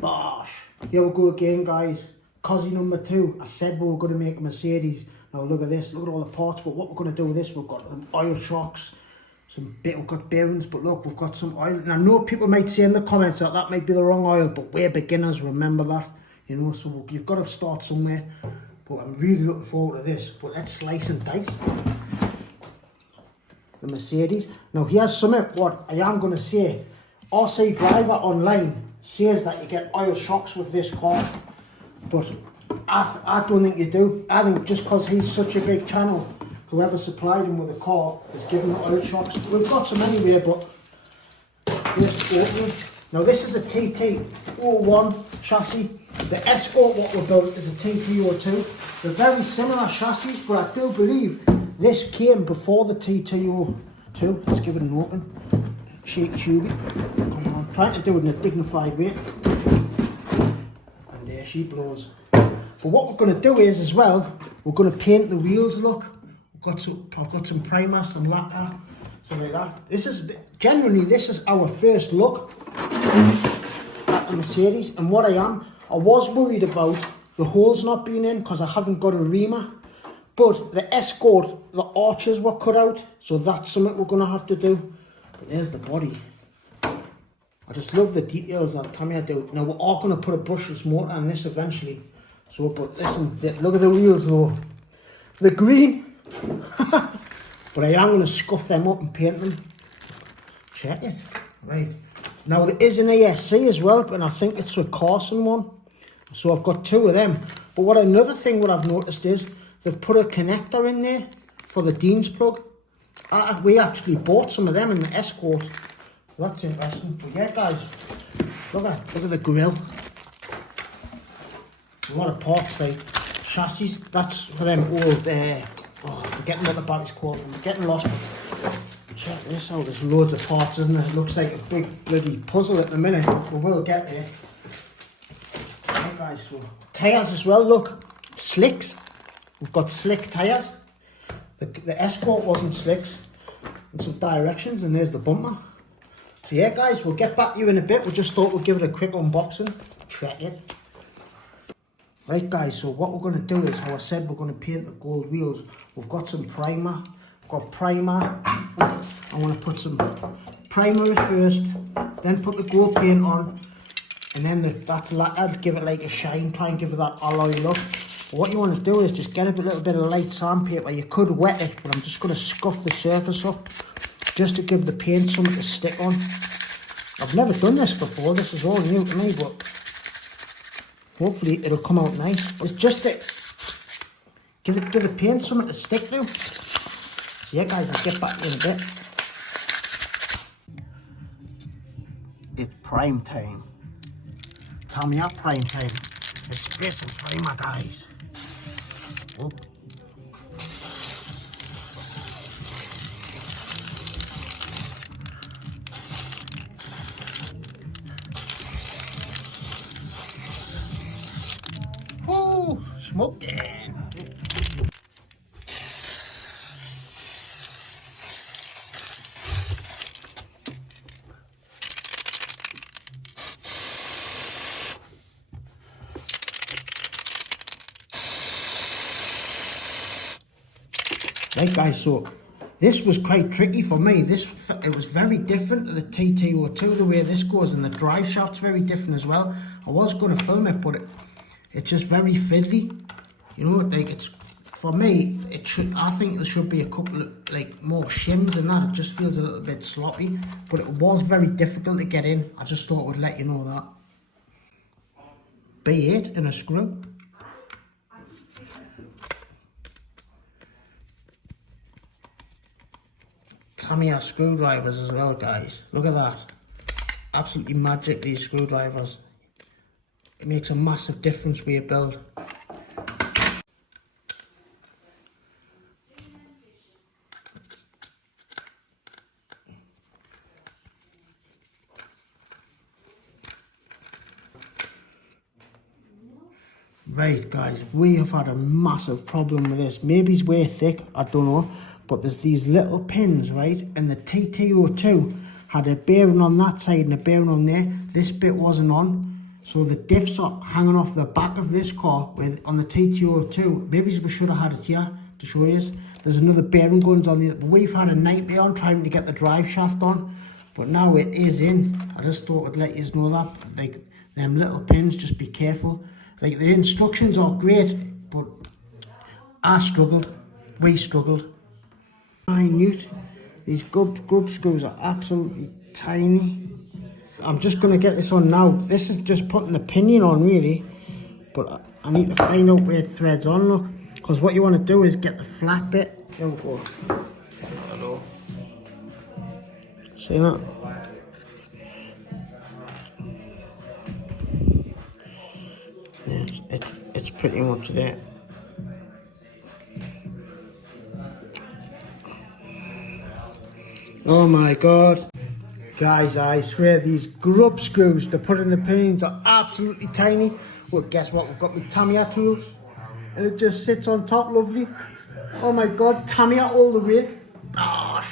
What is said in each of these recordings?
Bosh. Here we go again, guys. COSWORTH number 2. I said we were going to make a Mercedes. Now look at this. Look at all the parts. But what we're going to do with this, we've got oil shocks, we've got bearings. But look, we've got some oil. And I know people might say in the comments that that might be the wrong oil, but we're beginners. Remember that, you know. So you've got to start somewhere. But I'm really looking forward to this. But let's slice and dice the Mercedes. Now here's something what I am going to say. RC Driver online says that you get oil shocks with this car, but I don't think you do. I think just because he's such a big channel, whoever supplied him with the car is giving the oil shocks. We've got some anyway, but this opening. Now this is a TT01 chassis. The Escort what we built is a TT02. They're very similar chassis, but I do believe this came before the TT02. Let's give it an open. Shake. Come on, trying to do it in a dignified way. And there she blows. But what we're going to do is as well, we're going to paint the wheels. Look, I've got some primer, some lacquer, something like that. This is our first look at the Mercedes. And what I was worried about the holes not being in because I haven't got a reamer. But the Escort, the arches were cut out, so that's something we're going to have to do. But there's the body. I just love the details that Tamiya do. Now we're all going to put a brushless motor on this eventually. So, but listen, look at the wheels though. They're green. But I am going to scuff them up and paint them. Check it. Right. Now there is an ESC as well, but I think it's a Carson one. So I've got 2 of them. But another thing what I've noticed is they've put a connector in there for the Dean's plug. We actually bought some of them in the Escort. So that's interesting. But yeah, guys, look at the grill. A lot of parts, like chassis. That's for them old. Forgetting what the battery's called. I'm getting lost. But check this out. There's loads of parts, isn't it? It looks like a big bloody puzzle at the minute. But we'll get there. Okay, guys. So tires as well. Look, slicks. We've got slick tires. The Escort wasn't slicks. And some directions, and there's the bumper. So yeah, guys, we'll get back to you in a bit. We just thought we'd give it a quick unboxing. Check it. Right, guys, so what we're going to do is, how I said, we're going to paint the gold wheels. We've got some primer. We've got primer. I want to put some primer first, then put the gold paint on, and then that's lacquer, give it like a shine, try and give it that alloy look. But what you want to do is just get a little bit of light sandpaper. You could wet it, but I'm just going to scuff the surface up just to give the paint something to stick on. I've never done this before. This is all new to me, but hopefully it'll come out nice. It's just to give the paint something to stick to. So yeah, guys, I'll get back in a bit. It's prime time. Tamiya prime time. Let's spray some primer, guys. Oh. Oh, smoking. Right, guys, so this was quite tricky for me. It was very different to the TT02, the way this goes, and the drive shaft's very different as well. I was going to film it, but it's just very fiddly. You know, like it's, for me, I think there should be a couple of like more shims and that. It just feels a little bit sloppy, but it was very difficult to get in. I just thought I would let you know that. B8 and a screw. Tamiya screwdrivers as well, guys. Look at that. Absolutely magic, these screwdrivers. It makes a massive difference with your build. Right, guys, we have had a massive problem with this. Maybe it's way thick, I don't know. But there's these little pins, right? And the TT02 had a bearing on that side and a bearing on there. This bit wasn't on. So the diffs are hanging off the back of this car with on the TT02. Maybe we should have had it here to show you. There's another bearing going on the. We've had a nightmare on trying to get the drive shaft on, but now it is in. I just thought I'd let you know that. Like them little pins, just be careful. Like the instructions are great, but I struggled. We struggled. Minute. These grub screws are absolutely tiny. I'm just going to get this on now. This is just putting the pinion on really, but I need to find out where it threads on, look, because what you want to do is get the flat bit. There we go. Hello. See that? Yeah, it's pretty much there. Oh my god. Guys, I swear these grub screws to put in the pinions are absolutely tiny. Well, guess what? We've got my Tamiya tool and it just sits on top, lovely. Oh my god, Tamiya all the way. Gosh.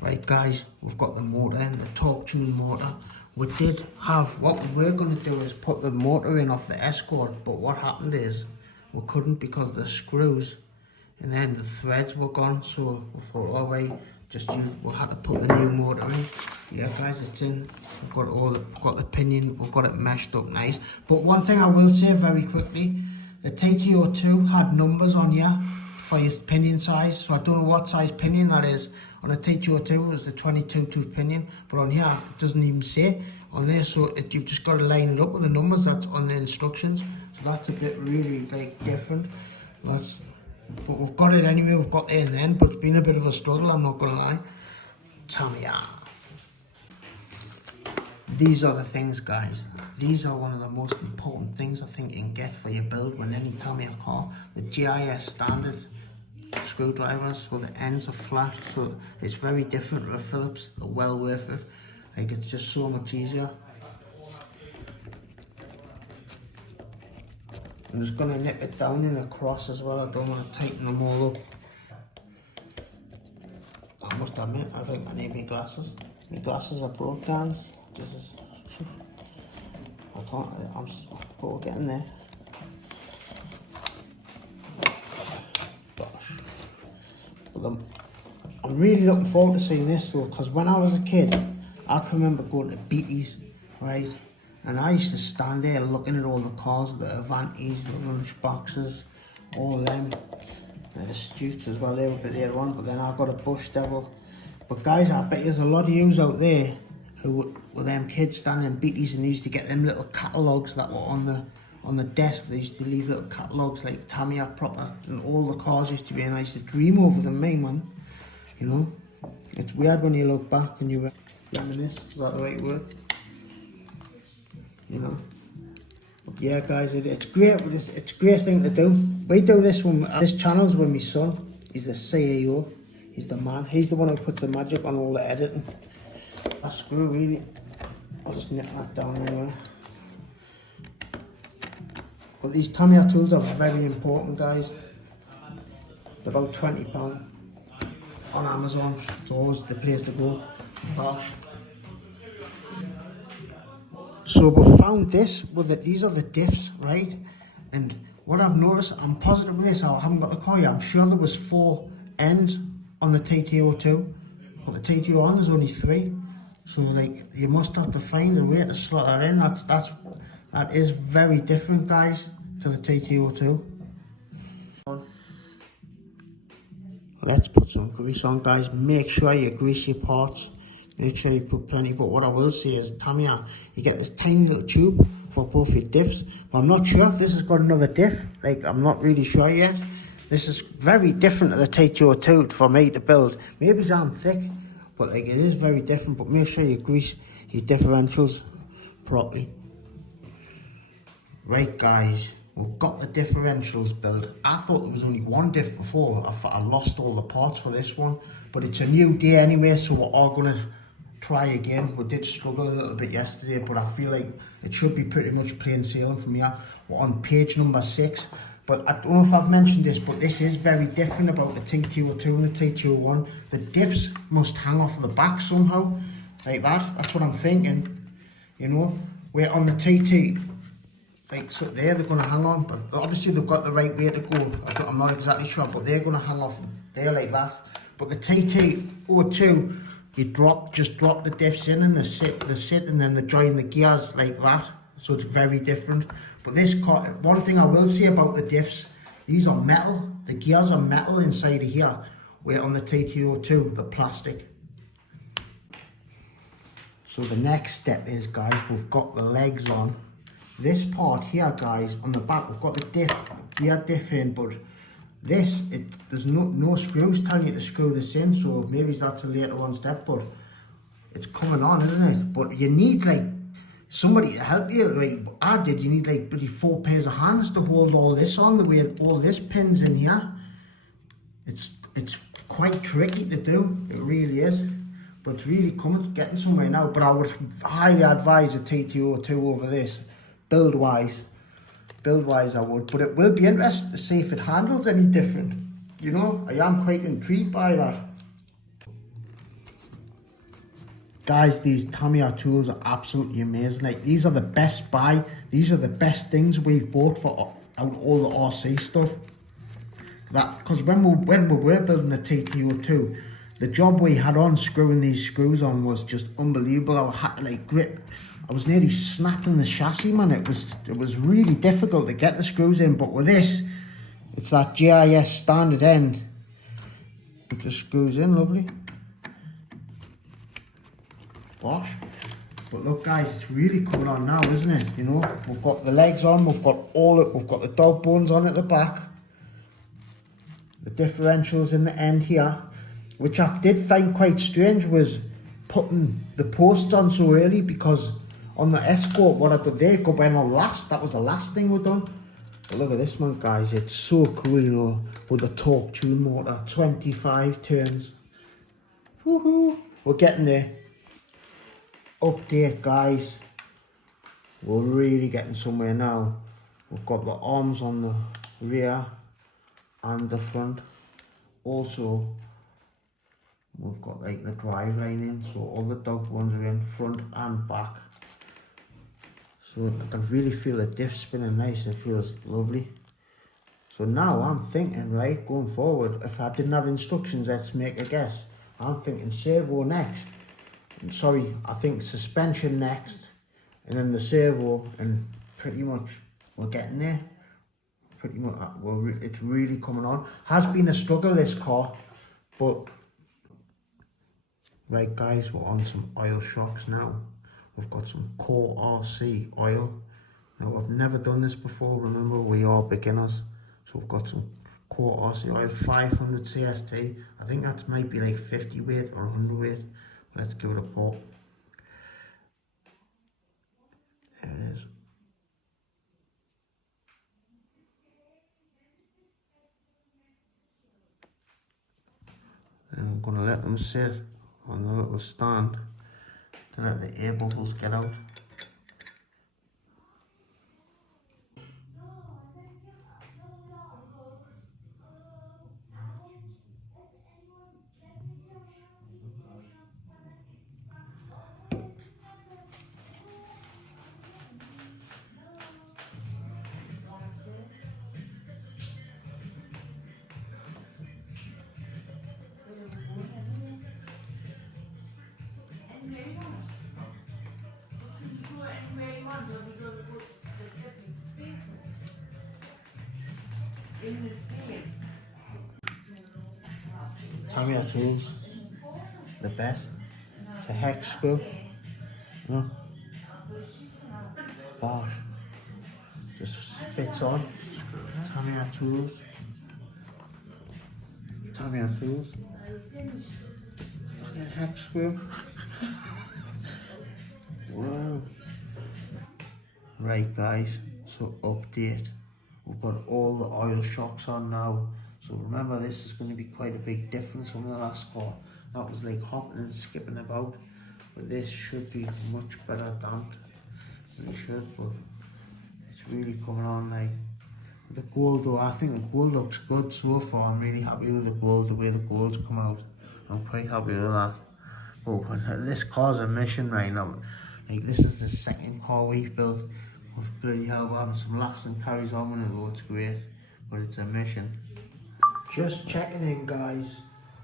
Right guys, we've got the motor in, the torque tune motor. We did have, what we were going to do is put the motor in off the Escort, but what happened is we couldn't because of the screws and then the threads were gone, so we thought, oh wait, we had to put the new motor in. Yeah guys, it's in. We've got the pinion, we've got it meshed up nice. But one thing I will say very quickly, the TT02 had numbers on here for your pinion size, so I don't know what size pinion that is. On the TT02 it was the 22 tooth pinion, but on here it doesn't even say on there, so you've just got to line it up with the numbers that's on the instructions. So that's a bit really like different. But we've got it anyway, we've got there and then, but it's been a bit of a struggle, I'm not going to lie. Tamiya. These are the things, guys. These are one of the most important things I think you can get for your build when any Tamiya car. The GIS standard screwdrivers, so the ends are flat, so it's very different to the Phillips. They're well worth it. Like, it's just so much easier. I'm just going to nip it down in a cross as well. I don't want to tighten them all up. I must admit, I think I need my glasses. My glasses are broke down. This is... I can't... But we're getting there. Gosh. But I'm really looking forward to seeing this though, because when I was a kid, I can remember going to Beatties, right? And I used to stand there looking at all the cars, the Avantis, the Lunchboxes, all them. And the Stutes as well, they were a bit later on, but then I got a Bush Devil. But guys, I bet there's a lot of yous out there who were them kids standing in Beatties and used to get them little catalogues that were on the desk. They used to leave little catalogues like Tamiya proper, and all the cars used to be, and I used to dream over them, man. You know? It's weird when you look back and you reminisce, is that the right word? You know, but yeah guys, it's great. It's a great thing to do. We do this when this channel's with my son. He's the CEO. He's the man. He's the one who puts the magic on all the editing. That screw really. I'll just nip that down anyway. But these Tamiya tools are very important, guys. They're about £20 on Amazon. It's always the place to go. Gosh. So we found this, these are the diffs, right? And what I've noticed, I'm positive with this, I haven't got the car yet, I'm sure there was 4 ends on the TT02, but the TT01 there's only 3. So like, you must have to find a way to slot that in. That is very different, guys, to the TT02. Let's put some grease on, guys. Make sure you grease your parts. Make sure you put plenty, but what I will say is Tamiya, you get this tiny little tube for both your diffs. But I'm not sure if this has got another diff. Like, I'm not really sure yet. This is very different to the TT02 for me to build. Maybe it's I'm thick, but like it is very different. But make sure you grease your differentials properly. Right guys, we've got the differentials built. I thought there was only one diff before. I lost all the parts for this one, but it's a new day anyway, so we're all gonna try again. We did struggle a little bit yesterday, but I feel like it should be pretty much plain sailing from here. We're on page number 6, but I don't know if I've mentioned this, but this is very different about the TT02 and the TT01. The diffs must hang off the back somehow, like that. That's what I'm thinking, you know. Where on the TT, like so there they're going to hang on, but obviously they've got the right way to go. I'm not exactly sure, but they're going to hang off there like that. But the TT02, you just drop the diffs in and they sit and then they join the gears like that. So it's very different. But this car, one thing I will say about the diffs, these are metal. The gears are metal inside of here, where on the TT02, the plastic. So the next step is, guys, we've got the legs on. This part here, guys, on the back, we've got the gear diff in, but this, there's no screws telling you to screw this in, so maybe that's a later on step, but it's coming on, isn't it? But you need, like, somebody to help you, like I did. You need, like, bloody 4 pairs of hands to hold all this on, the way all this pins in here. It's quite tricky to do, it really is. But it's really getting somewhere now. But I would highly advise a TT02 over this, build-wise. Build-wise I would. But it will be interesting to see if it handles any different. You know, I am quite intrigued by that. Guys, these Tamiya tools are absolutely amazing. Like, these are the best buy. These are the best things we've bought for all the RC stuff. Because when we were building the TT02, the job we had on screwing these screws on was just unbelievable. I had to, like, grip. I was nearly snapping the chassis, man. It was really difficult to get the screws in. But with this, it's that GIS standard end. It just screws in, lovely. Bosh. But look, guys, it's really coming on now, isn't it? You know, we've got the legs on. We've got the dog bones on at the back. The differentials in the end here, which I did find quite strange, was putting the posts on so early, because on the Escort, what I did there, went on last. That was the last thing we've done. But look at this one, guys. It's so cool, you know, with the torque tune motor, 25 turns. Woohoo! We're getting there. Update, guys. We're really getting somewhere now. We've got the arms on the rear and the front. Also, we've got, like, the drivetrain in, so all the dog ones are in front and back. So I can really feel the diff spinning nice. It feels lovely. So now I'm thinking, right, going forward, if I didn't have instructions, let's make a guess. I'm thinking servo next. Sorry, I think suspension next, and then the servo, and pretty much we're getting there. Pretty much, it's really coming on. Has been a struggle, this car, but right, guys, we're on some oil shocks now. We've got some Core RC oil. Now, I've never done this before. Remember, we are beginners, so we've got some Core RC oil, 500 CST. I think that might be like 50 weight or 100 weight. Let's give it a pop. There it is. And I'm going to let them sit on the little stand to let the air bubbles get out. Tamiya tools, the best. It's a hex screw, you know. Bosh, just fits on. Tamiya tools, Tamiya tools. Fucking hex screw. Wow. Right, guys, so update. We've got all the oil shocks on now. So remember, this is going to be quite a big difference from the last car. That was like hopping and skipping about. But this should be much better damped. Really should, but it's really coming on like. The gold though, I think the gold looks good so far. I'm really happy with the gold, the way the gold's come out. I'm quite happy with that. But this car's a mission right now. Like, this is the second car we've built. Bloody hell, we're having some laughs and carries on with it though, it's great. But it's a mission. Just checking in, guys.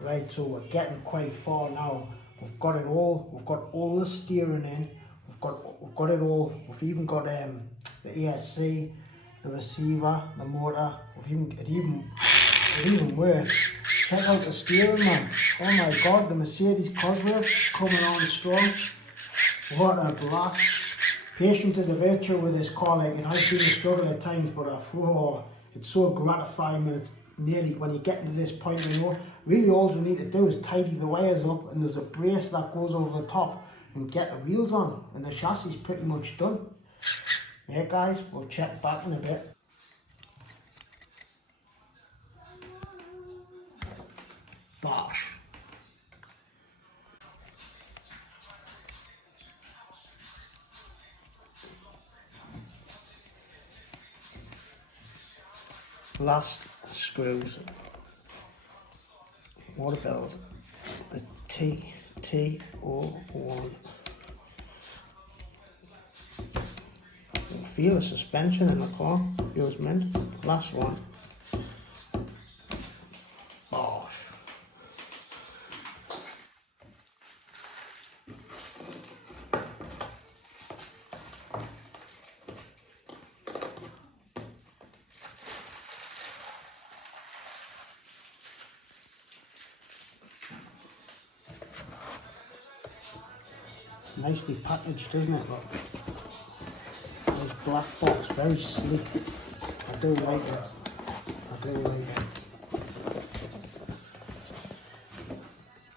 Right, so we're getting quite far now. We've got it all. We've got all the steering in. We've got it all. We've even got the ESC, the receiver, the motor. It even works. Check out the steering, man. Oh my god, the Mercedes COSWORTH coming on strong. What a blast. Patience is a virtue with this car. Like, it has been a struggle at times, but it's so gratifying when it's nearly, when you get to this point, you know, really all we need to do is tidy the wires up, and there's a brace that goes over the top and get the wheels on, and the chassis is pretty much done. Yeah guys, we'll check back in a bit. Bosh. Last screws. What a build. The TT01. Feel the suspension in the car. Feels mint. Last one. Bosh. Nicely packaged, isn't it? Look. This black box, very sleek. I do like it. I do like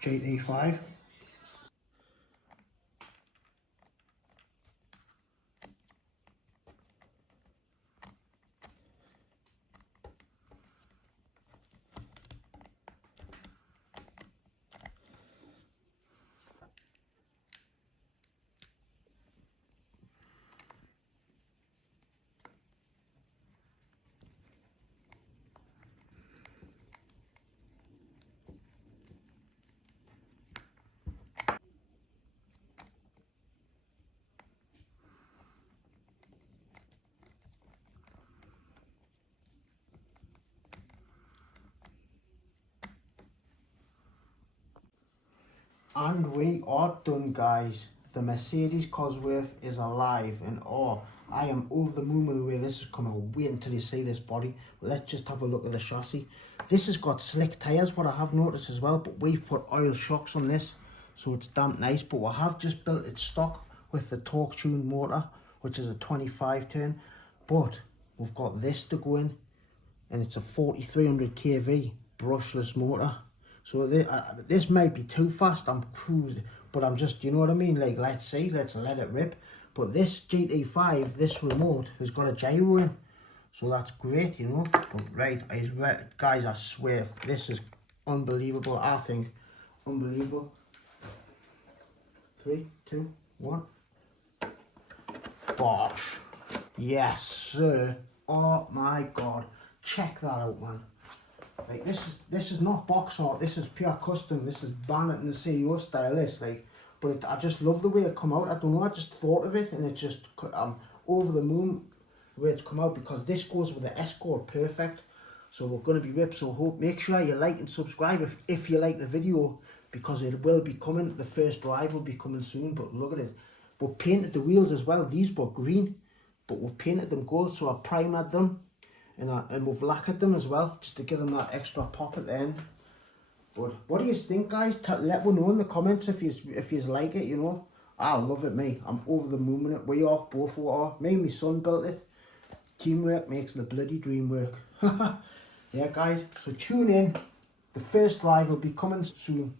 it. GT5. And we are done, guys. The Mercedes COSWORTH is alive, and I am over the moon with the way this is coming. Wait until you see this body. But let's just have a look at the chassis. This has got slick tyres, what I have noticed as well, but we've put oil shocks on this, so it's damn nice. But we have just built it stock with the torque tuned motor, which is a 25 turn. But we've got this to go in, and it's a 4300 kV brushless motor. So this might be too fast, I'm cruising, but I'm just, you know what I mean, like, let's see, let's let it rip. But this GT5, this remote, has got a gyro in, so that's great, you know. But right, guys, I swear, this is unbelievable, I think, unbelievable. 3, 2, 1. Bosh. Yes, sir. Oh my god, check that out, man. Like, this is not box art, this is pure custom. This is Bandit in the CEO style, this, like, but I just love the way it come out. I don't know, I just thought of it, and it just, I'm over the moon the way it's come out, because this goes with the Escort perfect. So we're going to be ripped. So make sure you like and subscribe if you like the video, because it will be coming. The first drive will be coming soon. But look at it, we painted the wheels as well. These were green, but we painted them gold, so I primered them. And we've lacquered them as well, just to give them that extra pop at the end. But what do you think, guys? Let me know in the comments if you like it, you know. I love it, me. I'm over the moon with it. We are, both are. Me and my son built it. Teamwork makes the bloody dream work. Yeah, guys, so tune in. The first drive will be coming soon.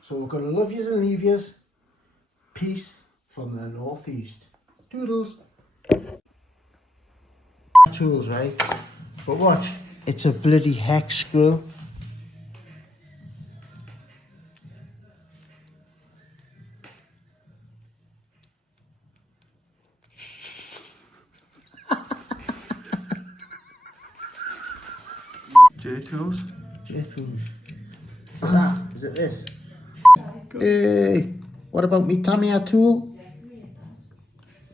So we're going to love yous and leave yous. Peace from the northeast. Doodles. Tools, right? But watch, it's a bloody hex screw. J-tools? J-tools. Is it that? Is it this? Hey, what about me Tamiya tool?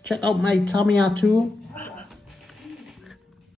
check out my Tamiya too.